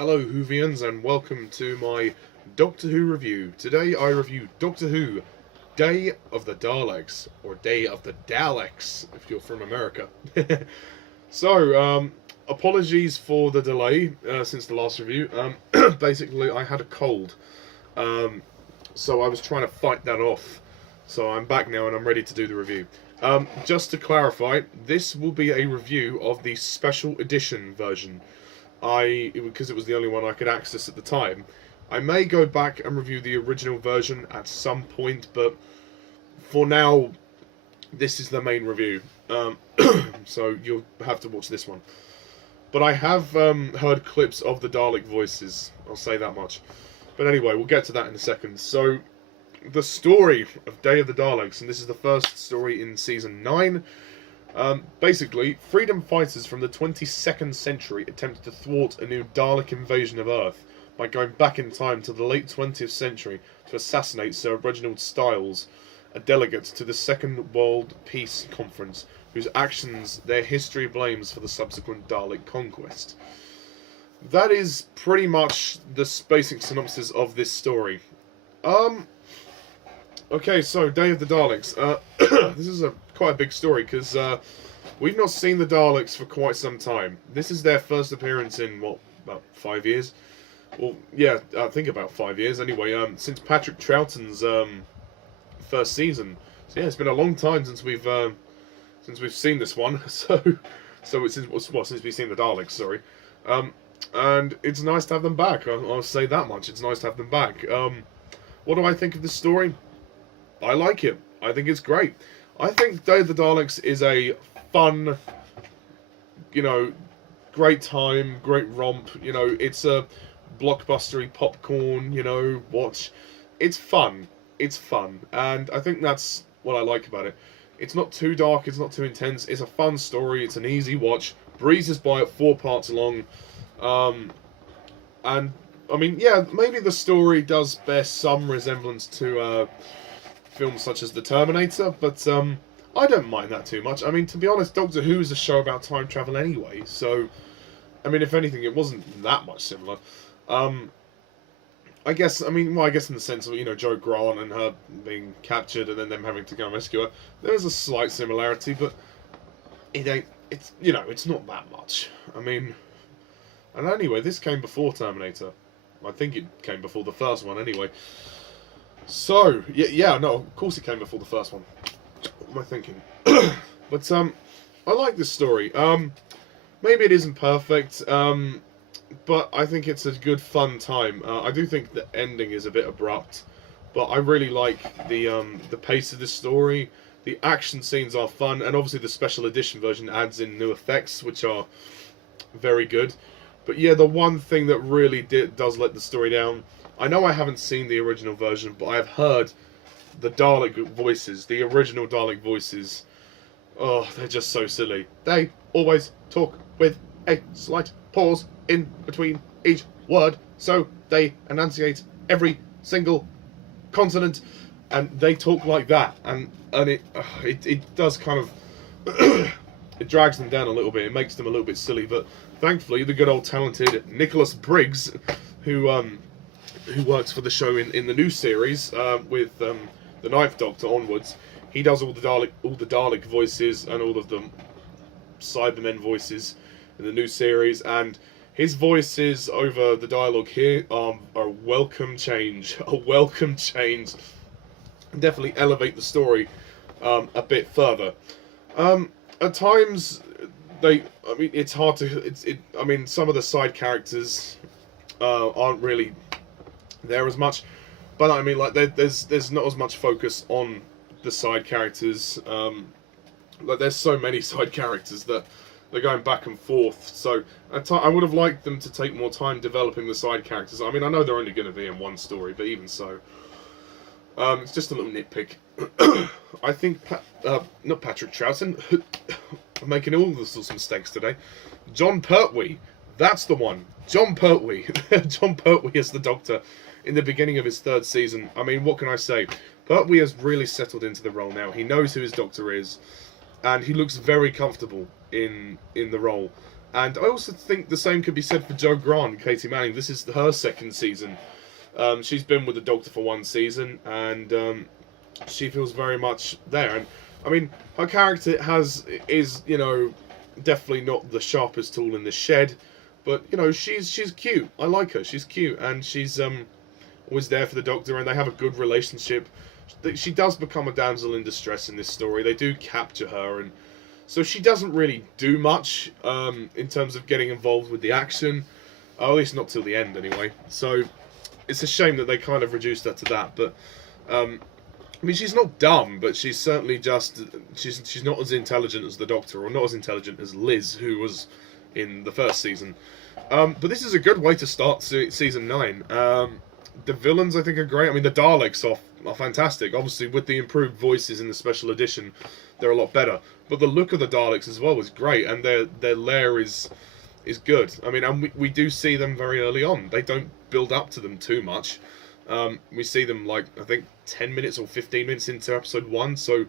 Hello Whovians and welcome to my Doctor Who review. Today I review Doctor Who Day of the Daleks, or Day of the Daleks if you're from America. Apologies for the delay since the last review. Basically I had a cold, so I was trying to fight that off. So I'm back now and I'm ready to do the review. Just to clarify, this will be a review of the special edition version. Because it was the only one I could access at the time. I may go back and review the original version at some point, but for now, this is the main review. So you'll have to watch this one. But I have heard clips of the Dalek voices, I'll say that much. But anyway, we'll get to that in a second. So, the story of Day of the Daleks, and this is the first story in Season 9. Basically, freedom fighters from the 22nd century attempted to thwart a new Dalek invasion of Earth by going back in time to the late 20th century to assassinate Sir Reginald Styles, a delegate to the Second World Peace Conference, whose actions their history blames for the subsequent Dalek conquest. That is pretty much the basic synopsis of this story. Okay, so Day of the Daleks. This is quite a big story because we've not seen the Daleks for quite some time. This is their first appearance in what, about 5 years? Well, yeah, I think about 5 years. Anyway, since Patrick Troughton's first season. So yeah, it's been a long time since we've seen this one. So it's since we've seen the Daleks. Sorry, and it's nice to have them back. I'll say that much. It's nice to have them back. What do I think of this story? I like it. I think it's great. I think Day of the Daleks is a fun, great time, great romp. It's a blockbustery popcorn, watch. It's fun. It's fun. And I think that's what I like about it. It's not too dark, it's not too intense. It's a fun story. It's an easy watch. Breezes by it 4 parts long. And, I mean, yeah, maybe the story does bear some resemblance to films such as The Terminator, but I don't mind that too much. I mean, to be honest, Doctor Who is a show about time travel anyway, so, I mean, if anything, it wasn't that much similar. I guess in the sense of, Jo Grant and her being captured and then them having to go and rescue her, there's a slight similarity, but it's not that much. I mean, and anyway, this came before Terminator. I think it came before the first one anyway. So, yeah, no, of course it came before the first one. What am I thinking? But, I like this story. Maybe it isn't perfect, but I think it's a good, fun time. I do think the ending is a bit abrupt, but I really like the pace of this story. The action scenes are fun, and obviously the special edition version adds in new effects, which are very good. But yeah, the one thing that really does let the story down, I know I haven't seen the original version, but I've heard the Dalek voices, the original Dalek voices. Oh, they're just so silly. They always talk with a slight pause in between each word, so they enunciate every single consonant, and they talk like that, and it does kind of it drags them down a little bit. It makes them a little bit silly, but thankfully the good old talented Nicholas Briggs, who works for the show in the new series with the Ninth Doctor onwards, he does all the Dalek voices and all of the Cybermen voices in the new series, and his voices over the dialogue here are a welcome change. A welcome change. Definitely elevate the story a bit further. At times, it's hard to. Some of the side characters aren't really there as much, but I mean, like, there's not as much focus on the side characters. There's so many side characters that they're going back and forth. So I would have liked them to take more time developing the side characters. I mean, I know they're only going to be in one story, but even so, it's just a little nitpick. I think not Patrick Troughton. I'm making all the sorts of mistakes today. Jon Pertwee, that's the one. Jon Pertwee. Jon Pertwee is the Doctor in the beginning of his 3rd season. I mean, what can I say? Pertwee has really settled into the role now. He knows who his Doctor is, and he looks very comfortable in the role. And I also think the same could be said for Jo Grant and Katy Manning. This is her second season. She's been with the Doctor for one season, and she feels very much there. And I mean, her character is definitely not the sharpest tool in the shed, but she's cute. I like her. She's cute, and she's always there for the Doctor, and they have a good relationship. She does become a damsel in distress in this story. They do capture her, and so she doesn't really do much in terms of getting involved with the action, at least not till the end anyway. So it's a shame that they kind of reduced her to that. But I mean, she's not dumb, but she's certainly just she's not as intelligent as the Doctor, or not as intelligent as Liz, who was in the first season. But this is a good way to start season 9. The villains, I think, are great. I mean, the Daleks are fantastic. Obviously, with the improved voices in the special edition, they're a lot better. But the look of the Daleks as well is great, and their lair is good. I mean, and we do see them very early on. They don't build up to them too much. We see them, like, I think 10 minutes or 15 minutes into episode 1, so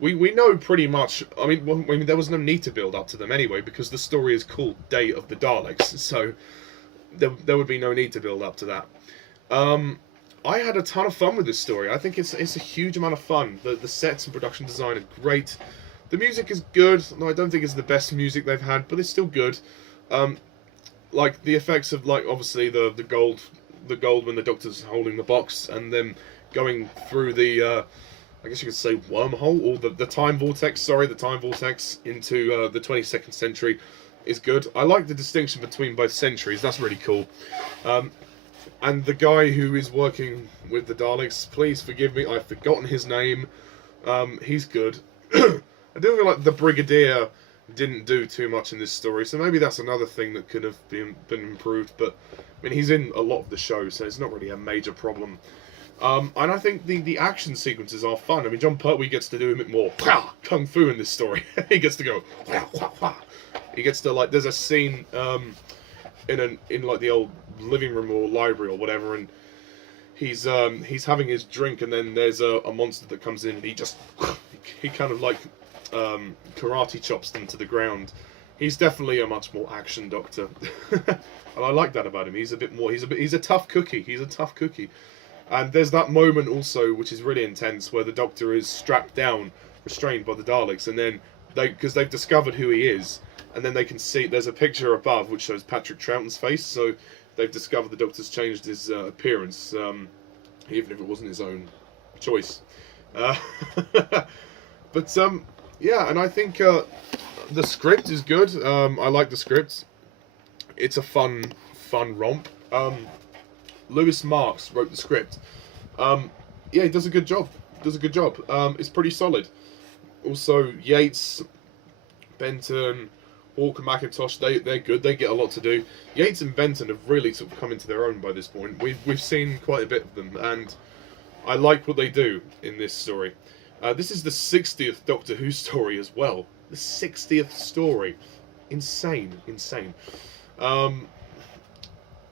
we know pretty much. I mean, there was no need to build up to them anyway, because the story is called Day of the Daleks, so there would be no need to build up to that. I had a ton of fun with this story. I think it's a huge amount of fun. The sets and production design are great. The music is good. No, I don't think it's the best music they've had, but it's still good. Like the effects of, like, obviously the gold when the Doctor's holding the box, and them going through the I guess you could say wormhole, or the time vortex. Sorry, the time vortex into the 22nd century is good. I like the distinction between both centuries. That's really cool. And the guy who is working with the Daleks, please forgive me, I've forgotten his name. He's good. I do feel like the Brigadier didn't do too much in this story, so maybe that's another thing that could have been improved. But I mean, he's in a lot of the show, so it's not really a major problem. And I think the action sequences are fun. I mean, John Pertwee gets to do a bit more kung fu in this story. He gets to go. He gets to, like, there's a scene in like the old living room or library or whatever, and he's having his drink, and then there's a monster that comes in, and he kind of like karate chops them to the ground. He's definitely a much more action Doctor, and I like that about him. He's a tough cookie. He's a tough cookie. And there's that moment also, which is really intense, where the Doctor is strapped down, restrained by the Daleks, and then because they've discovered who he is, and then they can see there's a picture above which shows Patrick Troughton's face. So they've discovered the Doctor's changed his appearance, even if it wasn't his own choice. But yeah, and I think the script is good. I like the script. It's a fun romp. Lewis Marks wrote the script. Yeah, he does a good job. It's pretty solid. Also, Yates, Benton, Hawke and McIntosh, they're good. They get a lot to do. Yates and Benton have really sort of come into their own by this point. We've seen quite a bit of them, and I like what they do in this story. This is the 60th Doctor Who story as well. The 60th story. Insane.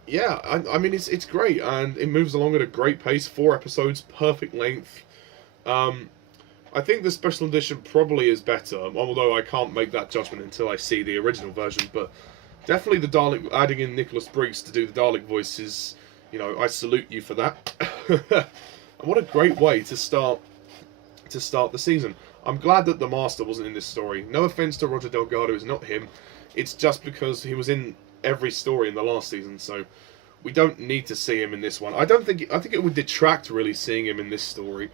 Yeah, I mean, it's great, and it moves along at a great pace. 4 episodes, perfect length. I think the special edition probably is better, although I can't make that judgment until I see the original version. But definitely the Dalek, adding in Nicholas Briggs to do the Dalek voices, I salute you for that. And what a great way to start the season. I'm glad that the Master wasn't in this story. No offense to Roger Delgado, it's not him. It's just because he was in every story in the last season, so we don't need to see him in this one. I think it would detract really seeing him in this story,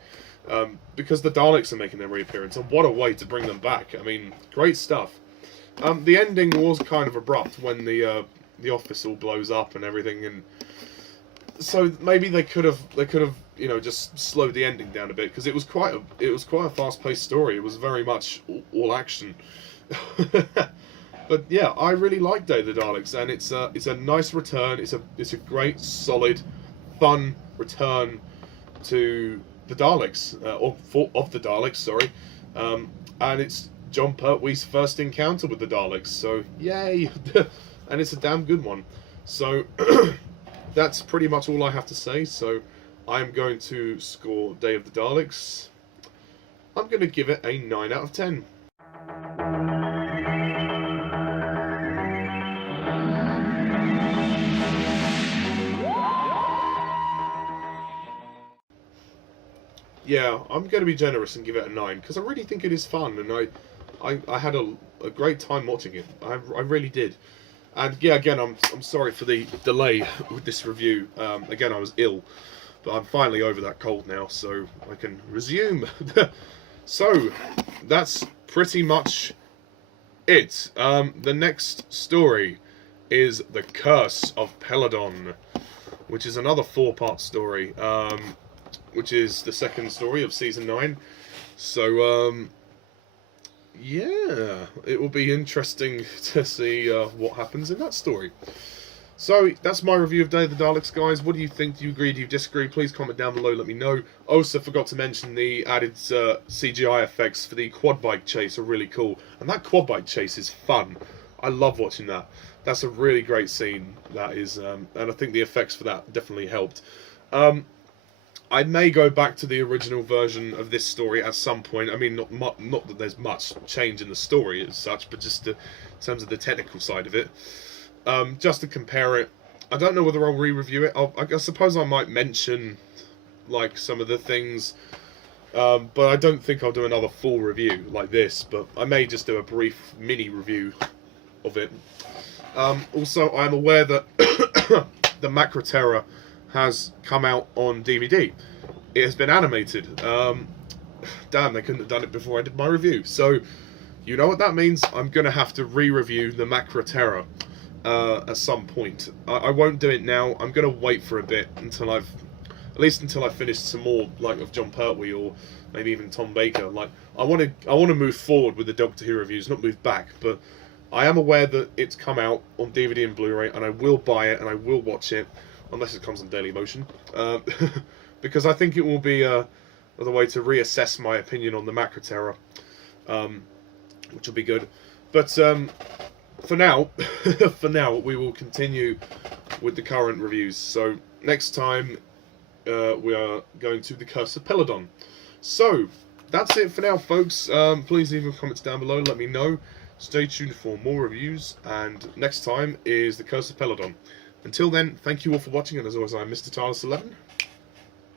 because the Daleks are making their reappearance, and what a way to bring them back. I mean, great stuff. The ending was kind of abrupt when the office all blows up and everything, and so maybe they could have just slowed the ending down a bit, because it was quite a fast-paced story. It was very much all action. But yeah, I really like Day of the Daleks, and it's a nice return. It's a great, solid, fun return to the Daleks, of the Daleks, sorry. And it's John Pertwee's first encounter with the Daleks, so yay! And it's a damn good one. So that's pretty much all I have to say. So I'm going to score Day of the Daleks. I'm going to give it a 9 out of 10. yeah, I'm going to be generous and give it a 9 because I really think it is fun, and I had a great time watching it. I really did. And yeah, again, I'm sorry for the delay with this review. Again, I was ill, but I'm finally over that cold now, so I can resume. So that's pretty much it. The next story is The Curse of Peladon, which is another 4-part story, which is the second story of season 9. So yeah, it will be interesting to see what happens in that story. So, that's my review of Day of the Daleks, guys. What do you think? Do you agree? Do you disagree? Please comment down below, let me know. Also, forgot to mention the added CGI effects for the quad bike chase are really cool. And that quad bike chase is fun. I love watching that. That's a really great scene, that is. And I think the effects for that definitely helped. I may go back to the original version of this story at some point. I mean, not that there's much change in the story as such, but just in terms of the technical side of it. Just to compare it. I don't know whether I'll re-review it. I suppose I might mention like some of the things, but I don't think I'll do another full review like this, but I may just do a brief mini review of it. Also, I'm aware that the Macro Terror has come out on DVD. It has been animated. Damn, they couldn't have done it before I did my review. So, you know what that means? I'm going to have to re-review the Macro Terror at some point. I won't do it now. I'm going to wait for a bit until at least until I've finished some more, like, of John Pertwee or maybe even Tom Baker. Like, I want to move forward with the Doctor Who reviews, not move back, but I am aware that it's come out on DVD and Blu-ray, and I will buy it and I will watch it, unless it comes on Daily Motion, because I think it will be another way to reassess my opinion on the Macro Terror, which will be good. But for now, we will continue with the current reviews. So next time we are going to The Curse of Peladon. So that's it for now, folks. Please leave your comments down below. Let me know. Stay tuned for more reviews, and next time is The Curse of Peladon. Until then, thank you all for watching, and as always, I'm Mr. Tarlis11.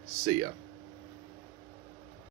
See ya.